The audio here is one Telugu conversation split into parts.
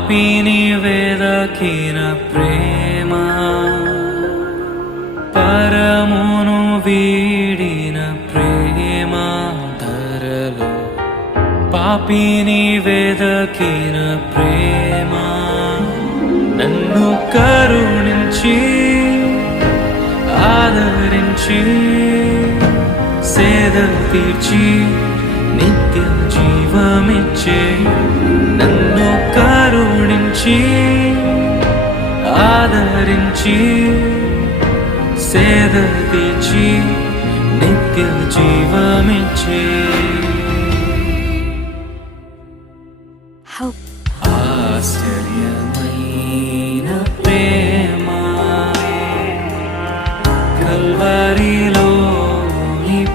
పాపిని వెదకిన ప్రేమ, పరమును వీడిన ప్రేమ ధరలో. పాపిని వెదకిన ప్రేమ, నన్ను కరుణించి ఆదరించి సేద తీర్చి నిత్య జీవమిచ్చే. నన్ను కరుణించి ఆదరించి సేద తీర్చి నిత్య జీవమిచ్చే. ఆశ్చర్యమైన ప్రేమ, కల్వరిలోని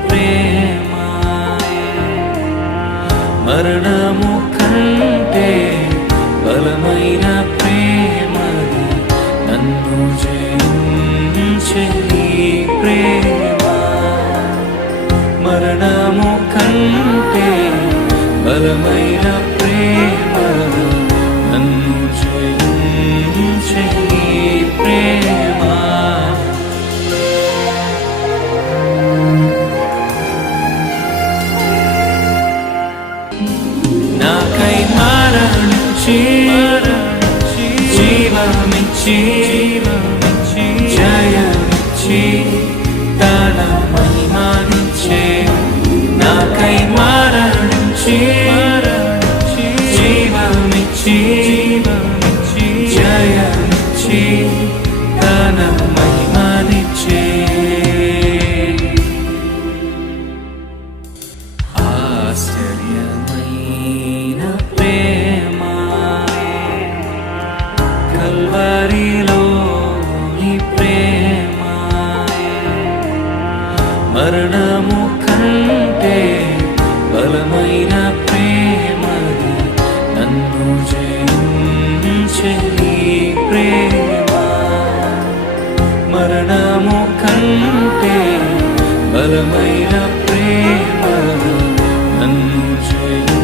ప్రేమ, మరణము కంటే బలమైన ప్రేమది. నన్ను జయించే నీ ప్రేమ, మరణము కంటే బలమైన ప్రేమ. నన్ను జయించే నీ ప్రేమ. నాకై మరణించి జీవమిచ్చి జయమిచ్చి తన మహిమనిచ్చే. నాకై మరణించి జీవమిచ్చి జయమిచ్చి తన మహిమనిచ్చే. ఆశ్చర్యమైన ప్రేమ, కల్వరిలోని ప్రేమ, మరణము కంటే బలమైన ప్రేమది. నన్ను జయించే నీ ప్రేమ, మరణము కంటే బలమైన ప్రేమ. నన్ను జయించే